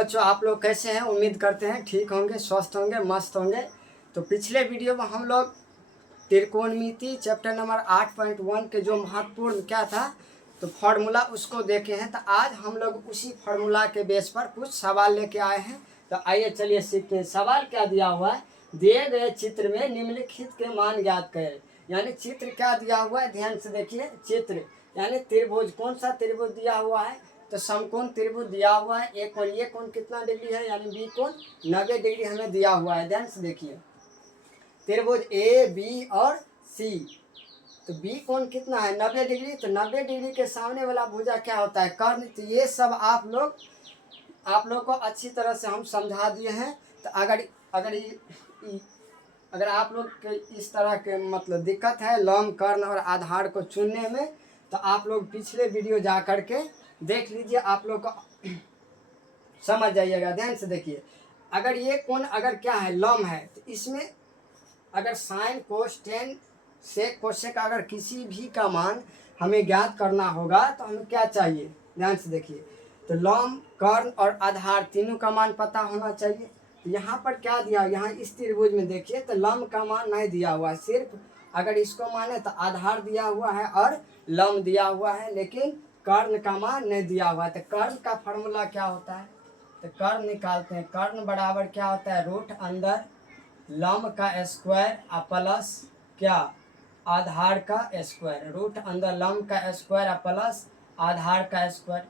बच्चों, आप लोग कैसे हैं? उम्मीद करते हैं ठीक होंगे, स्वस्थ होंगे, मस्त होंगे। तो पिछले वीडियो में हम लोग त्रिकोणमिति चैप्टर नंबर 8.1 के जो महत्वपूर्ण क्या था तो फार्मूला उसको देखे हैं। तो आज हम लोग उसी फार्मूला के बेस पर कुछ सवाल लेके आए हैं। तो आइए चलिए सीखते हैं। सवाल क्या दिया हुआ है? दिए गए चित्र में निम्नलिखित के मान ज्ञात करें। यानी चित्र क्या दिया हुआ है, ध्यान से देखिए। चित्र यानी त्रिभुज, कौन सा त्रिभुज दिया हुआ है? तो समकोण त्रिभुज दिया हुआ है। एक और ये कोण कितना डिग्री है, यानी बी कोण 90 डिग्री हमें दिया हुआ है। ध्यान से देखिए, त्रिभुज ए बी और सी। तो बी कोण कितना है, 90 डिग्री। तो 90 डिग्री के सामने वाला भुजा क्या होता है, कर्ण। तो ये सब आप लोग को अच्छी तरह से हम समझा दिए हैं। तो अगर आप लोग के इस तरह के मतलब दिक्कत है लंब, कर्ण और आधार को चुनने में, तो आप लोग पिछले वीडियो जा करके देख लीजिए, आप लोग को समझ जाइएगा। ध्यान से देखिए, अगर ये कोण अगर क्या है, लंब है, तो इसमें अगर sine cos tan sec cosec अगर किसी भी का मान हमें ज्ञात करना होगा तो हमें क्या चाहिए? ध्यान से देखिए, तो लंब, कर्ण और आधार तीनों का मान पता होना चाहिए। तो यहाँ पर क्या दिया, यहाँ इस त्रिभुज में देखिए तो लंब का मान नहीं दिया हुआ है, सिर्फ अगर इसको माने तो आधार दिया हुआ है और लंब दिया हुआ है, लेकिन कर्ण का मान नहीं दिया हुआ है। तो कर्ण का फॉर्मूला क्या होता है? तो कर्ण निकालते हैं। कर्ण बराबर क्या होता है, रूट अंदर लंब का स्क्वायर प्लस क्या, आधार का स्क्वायर। रूट अंदर लंब का स्क्वायर प्लस आधार का स्क्वायर।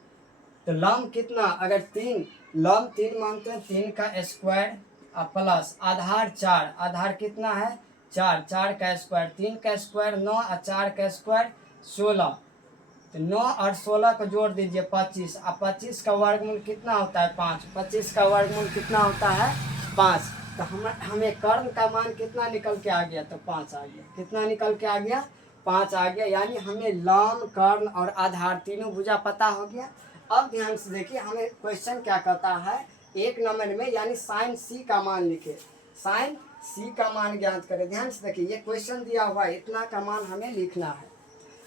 तो लंब कितना, अगर लंब 3 मानते हैं, 3 का स्क्वायर प्लस आधार 4। आधार कितना है, 4। 4 का स्क्वायर, 3 का स्क्वायर 9 और 4 का स्क्वायर 16। तो 9 और 16 को जोड़ दीजिए 25। अब 25 का वर्गमूल कितना होता है, 5। 25 का वर्गमूल कितना होता है, 5। तो हमें कर्ण का मान कितना निकल के आ गया, तो 5 आ गया। कितना निकल के आ गया, 5 आ गया। यानी हमें लंब, कर्ण और आधार तीनों भुजा पता हो गया। अब ध्यान से देखिए, हमें क्वेश्चन क्या कहता है, 1 नंबर में यानी साइन सी का मान लिखे। साइन सी का मान ज्ञात करें। ध्यान से देखिए, ये क्वेश्चन दिया हुआ है, इतना का मान हमें लिखना है।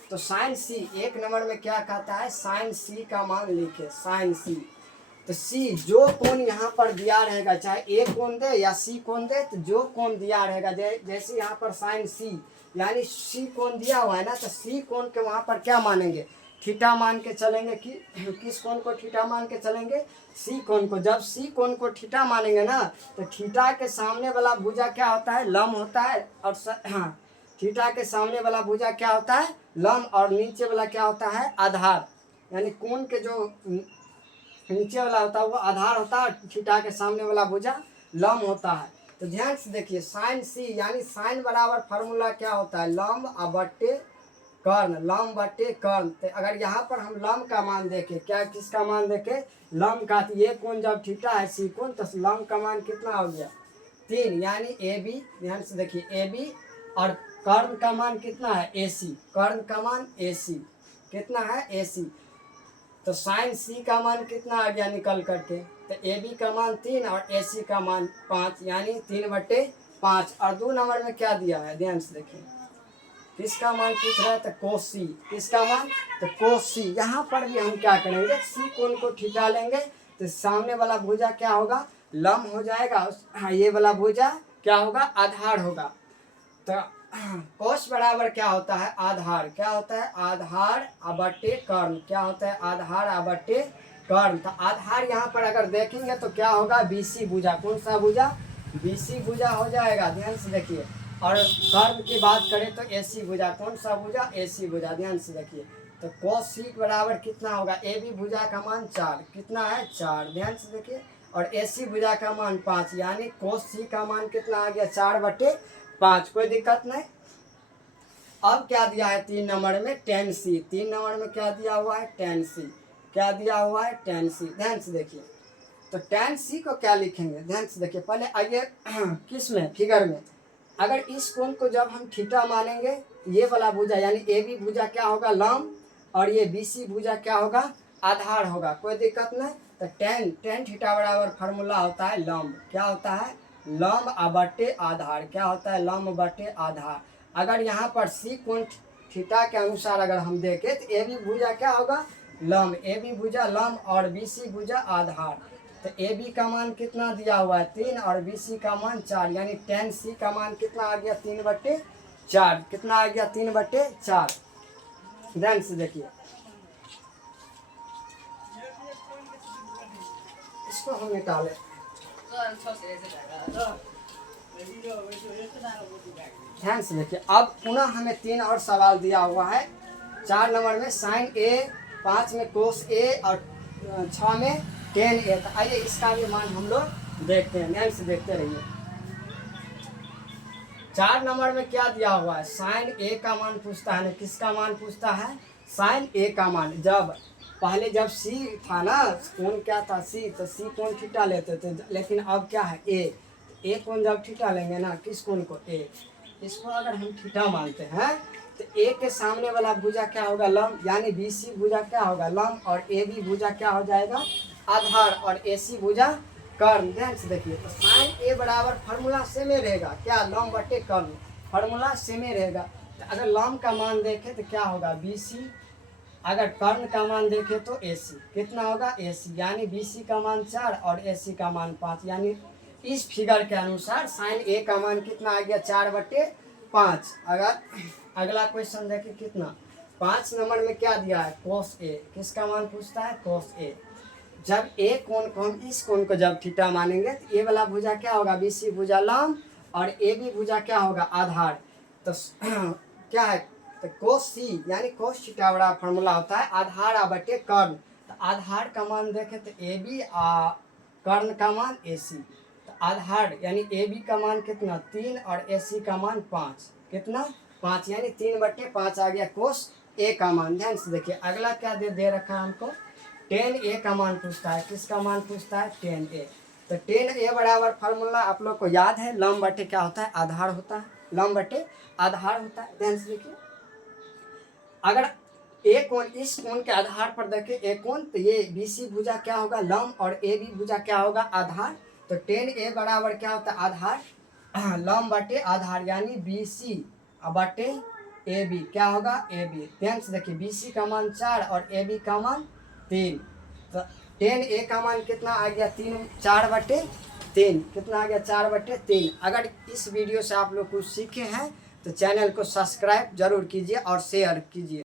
तो साइन सी 1 नंबर में क्या कहता है, साइन सी का मान लिखे। साइन सी, तो सी जो कोण यहाँ पर दिया रहेगा, चाहे ए कोण दे या सी कोण दे, तो जो कोण दिया रहेगा, जैसे यहाँ पर साइन सी यानी सी कोण दिया हुआ है ना, तो सी कोण के वहाँ पर क्या मानेंगे, थीटा मान के चलेंगे। कि किस कोण को थीटा मान के चलेंगे, सी कोण को। जब सी कोण को थीटा मानेंगे ना, तो थीटा के सामने वाला भुजा क्या होता है, लंब होता है। और हाँ, थीटा के सामने वाला भुजा क्या होता है, लंब, और नीचे वाला क्या होता है, आधार। यानी कोण के जो नीचे वाला होता है वो आधार होता है, थीटा के सामने वाला भुजा लंब होता है। तो ध्यान से देखिए, साइन सी यानी साइन बराबर फार्मूला क्या होता है, लंब बट्टे कर्ण। लंब बट्टे कर्ण। तो अगर यहाँ पर हम लंब का मान देखें, क्या किसका मान देखें, लंब का, तो ये कोण जब थीटा है सी कोण, तो लंब का मान कितना हो गया, 3, यानी ए बी। ध्यान से देखिए, ए बी। और कर्ण का मान कितना है, ए सी। कर्ण का मान ए सी कितना है, ए सी। तो साइन सी का मान कितना आ गया निकल करके, तो ए बी का मान 3 और ए सी का मान 5, यानी 3/5। और 2 नंबर में क्या दिया है, ध्यान से देखिए, किसका मान पूछ रहा है, तो कोस सी। किसका मान, तो कोस सी। यहाँ पर भी हम क्या करेंगे, सी कोण को थीटा लेंगे, तो सामने वाला भुजा क्या होगा, लंब हो जाएगा। हाँ, ये वाला भुजा क्या होगा, आधार होगा। तो कोस बराबर क्या होता है, आधार। क्या होता है, आधार बट्टे कर्ण। क्या होता है, आधार बट्टे कर्ण। तो आधार यहाँ पर अगर देखेंगे तो क्या होगा, बीसी भुजा। कौन सा भुजा, बीसी भुजा हो जाएगा। ध्यान से देखिए। और कर्ण की बात करें तो एसी भुजा। कौन सा भुजा, एसी भुजा। ध्यान से देखिए, तो कोस सी बराबर कितना होगा, ए बी भुजा का मान 4। कितना है, 4। ध्यान से देखिए, और एसी भुजा का मान 5, यानी कोस सी का मान कितना आ गया, 4/5। कोई दिक्कत नहीं। अब क्या दिया है 3 नंबर में, टेन सी। 3 नंबर में क्या दिया हुआ है, टेन सी। क्या दिया हुआ है, टेन सी। ध्यान से देखिए, तो टेन सी को क्या लिखेंगे, ध्यान से देखिए। पहले आइए किस में, फिगर में। अगर इस कोण को जब हम थीटा मानेंगे, ये वाला भुजा यानी ए बी भुजा क्या होगा, लंब, और ये बी सी भुजा क्या होगा, आधार होगा। कोई दिक्कत नहीं। तो टेन थीटा बराबर फार्मूला होता है लंब। क्या होता है, लंब बट्टे आधार। क्या होता है, लंब बट्टे आधार। अगर यहाँ पर सी कोण थीटा के अनुसार अगर हम देखें, तो ए बी भुजा क्या होगा, लंब। ए बी भुजा लंब और बी सी भुजा आधार। तो ए बी का मान कितना दिया हुआ है 3 और बी सी का मान 4, यानी tan सी का मान कितना आ गया 3/4। कितना आ गया 3/4। ध्यान से देखिए, इसको हम निकाले। ध्यान से देखिए, अब पुनः हमें 3 और सवाल दिया हुआ है। 4 नंबर में sin a, 5 में cos a और 6 में tan a। तो आइए इसका भी मान हम लोग देखते हैं, ध्यान से देखते रहिए। 4 नंबर में क्या दिया हुआ है, sin a का मान पूछता है ना, किसका मान पूछता है, sin a का मान। जब पहले जब c था ना, कोण क्या था c, तो c कोण थीटा लेते थे, लेकिन अब क्या है a कोण जब थीटा लेंगे ना, किस कोण को a, इसको अगर हम थीटा मानते हैं तो a के सामने वाला भुजा क्या होगा लंब, यानी BC भुजा क्या होगा लंब, और AB भुजा क्या हो जाएगा आधार, और AC भुजा कर्ण। ध्यान से देखिए, तो sin a बराबर फार्मूला सेम ही रहेगा, क्या लंब बटे कर्ण, फार्मूला सेम ही रहेगा। तो अगर लंब का मान देखें तो क्या होगा BC, अगर कर्ण का मान देखें तो AC कितना होगा AC, यानी BC का मान 4 और AC का मान 5, यानी इस फिगर के अनुसार sin a का मान कितना आ गया 4/5। अगर अगला क्वेश्चन देखें कितना, 5 नंबर में क्या दिया है cos a, किसका मान पूछता है cos a। जब a कोण को हम इस कोण को जब थीटा मानेंगे तो a वाला भुजा क्या होगा BC भुजा लंब और AB भुजा क्या होगा आधार। तो क्या है, तो cos c यानी cos थीटा बड़ा फॉर्मूला होता है आधार बटे कर्ण। तो आधार का मान देखें तो AB कर्ण का मान AC। तो आधार यानी AB का मान कितना 3 और AC का मान 5, कितना 5, यानी 3/5 आ गया cos a का मान। ध्यान से देखिए, अगला क्या दे रखा है हमको, tan a का मान पूछता है, किसका मान पूछता है tan a। तो tan a बराबर फार्मूला आप लोग को याद है, लंब बटे क्या होता है आधार होता है, लंब बटे आधार होता है। ध्यान से देखिए, अगर ए कोण इस कोण के आधार पर देखें ए कोण, तो ये BC भुजा क्या होगा लंब और AB भुजा क्या होगा आधार। तो tan a बराबर क्या होता है आधार लंब बटे आधार, यानी BC बटे AB क्या होगा AB। ध्यान से देखिए, BC का मान 4 और AB का मान 3। तो tan a का मान कितना आ गया 4/3, कितना आ गया 4/3। अगर इस वीडियो से आप लोग कुछ सीखे हैं तो चैनल को सब्सक्राइब जरूर कीजिए और शेयर कीजिए।